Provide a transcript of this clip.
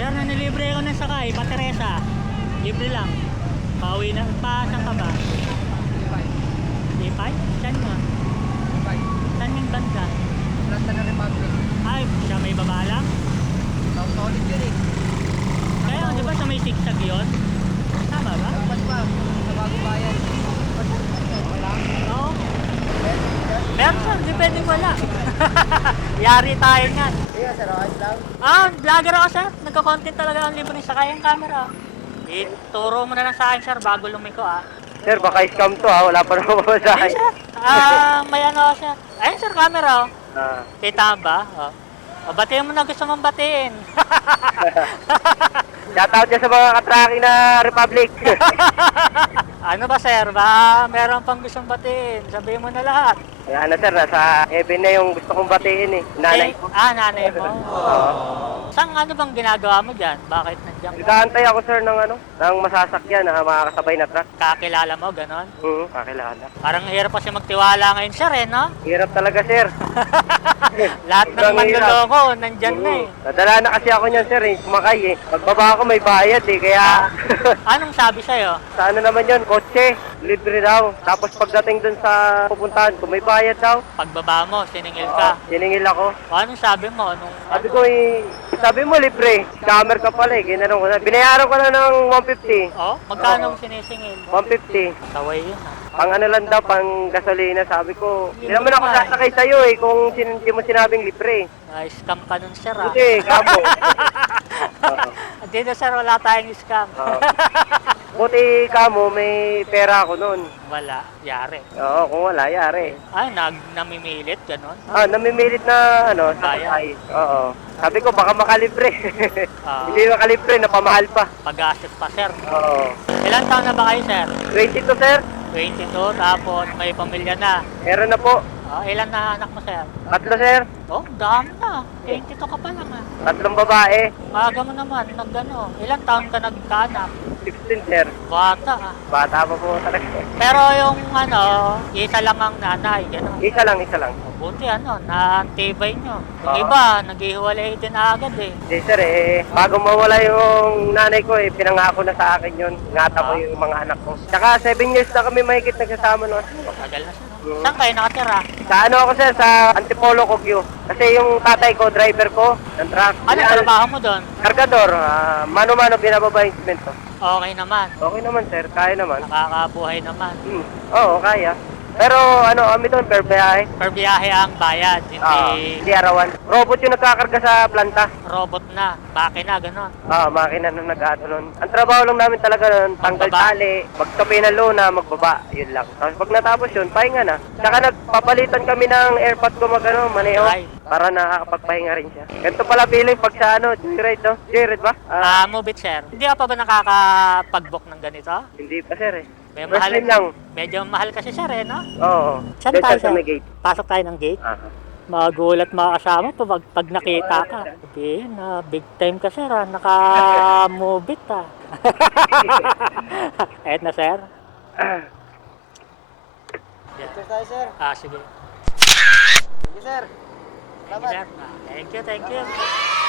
Sir, nanilibre ko ng sakay, pa Teresa. Libre lang. Pauwi na. Pa, saan ka ba? Lipay? Saan nga? Saan yung banda? Plaza ng Republic. Ay, siya may baba lang? South Solid yun eh. Kaya, di ba sa may sigsag yun? Tama ba? Dapat pa, sa bagong bayan. Oo. Meron di pwedeng wala. Yari tayo nga. Iya, sir, ayos lang. Ah, vlogger ako sir. Nagka-content talaga ang libre sa kayang camera. Ituro mo na lang sa akin sir bago lumiko ah. Sir, baka scam to ha. Wala pa naman Ayun masahe. sir. Ah, may ano ako sir. Ayun sir, camera oh. Ah. Kita ba? Oh. O, batiin mo na gusto mong batiin. Shoutout dyan sa mga katracking na Republic. ano ba sir? Ba, meron pang gustong batiin. Sabihin mo na lahat. Kaya na sir, nasa heaven na yung gusto kong batiin eh. Nanay Eh, ko. ah, nanay mo. Oo. Saan ano bang ginagawa mo dyan? Bakit nandiyan ka? Nag-aantay ako sir ng ano, ng masasakyan na makakasabay na truck. Kakilala mo, ganon? Oo, kakilala. Parang hirap kasi magtiwala ngayon sir eh, no? Hirap talaga sir. Lahat ng Sobrang manloloko, nandyan na eh. Nadala na kasi ako niyan sir eh, sumakay eh. Pagbaba ako may bayad eh, kaya Anong sabi sa'yo? sa ano naman yun, kotse, libre daw. Tapos pagdating dun sa pupuntahan ko, may bayad daw. Pagbaba mo, siningil ka. Siningil ako. O anong sabi mo? Anong, Sabi ko eh, sabi mo libre, scammer ka pala eh, ginanong ko na. Binayaran ko na ng 150. oh, magkano ang sinisingil? 150. Taway yun ah. Pang ano lang daw, pang gasolina. Sabi ko, hindi naman ako sasakay sa'yo eh, kung sin- hindi mo sinabing libre. Ay, scam ka nun sir ah. Hindi, kamo. Oo. Dito sir, wala tayong scam. Oo. Buti kamo, may pera ako noon. Wala, yari. Oo, kung wala, yari. Ay, nag, namimilit, ganon. Ah, namimilit na ano, Bayad. sakay. Oo. Sabi ko, baka makalibre. Ah. Hindi makalibre, napamahal pa. Pag-asset pa sir. Oo. Ilan taon na ba kayo sir? 22, sir. 22, tapos may pamilya na. Meron na po. Ah, ilan na anak mo sir? Tatlo, sir. Oh, dami na. 22 ka pa lang ah. Tatlong babae. Maaga mo naman, nagano. Ilang taon ka nagkaanak? 16, sir. Bata ah. Bata pa po talaga. Pero yung ano, isa lang ang nanay, gano'n. Isa lang, isa lang. Buti ano, natibay nyo. Yung Oo. iba, naghihiwalay din agad eh. Hindi, sir, eh. Bago mawala yung nanay ko, eh, pinangako na sa akin yun. Ingatan ko Ah. yung mga anak ko. Tsaka 7 years na kami mahigit nagsasama no. Tagal na siya. Saan kayo nakatira? Sa ano ako, sir, sa Antipolo, Kogyo. Kasi yung tatay ko, driver ko, ng truck. Ano Yan, trabaho mo doon? Kargador, ah, mano-mano binababa yung simento. Okay naman. Okay naman, sir. Kaya naman. Nakakabuhay naman. Hmm. Oo, kaya. Pero ano, kami doon, per biyahe. Per biyahe ang bayad, hindi Ah, hindi arawan. Robot yung nagkakarga sa planta. robot na, makina, gano'n. Ah, makina na nag-ano nun. Ang trabaho lang namin talaga nun, tanggal Magbaba. tali, magtabi ng lona, magbaba, yun lang. Tapos pag natapos yun, pahinga na. Saka nagpapalitan kami ng airpod ko mag ano, maneho, Right. Para nakakapagpahinga rin siya. Ganito pala feeling pag sa ano, joyride, no? Joyride ba? Ah, Ah, move it, sir. Hindi ka pa ba nakakapag-book ng ganito? hindi pa sir eh. May First mahal, time lang. medyo mahal kasi, sir, eh, no? Oo. Saan tayo, sa sir? may gate. Pasok tayo ng gate. Ah. Magulat mga kasama pa pag, pag nakita ka. Sabihin na big time ka sir ah. Naka-move it ah. Eto na sir. Ito tayo sir. Ah, sige. Thank you, thank you.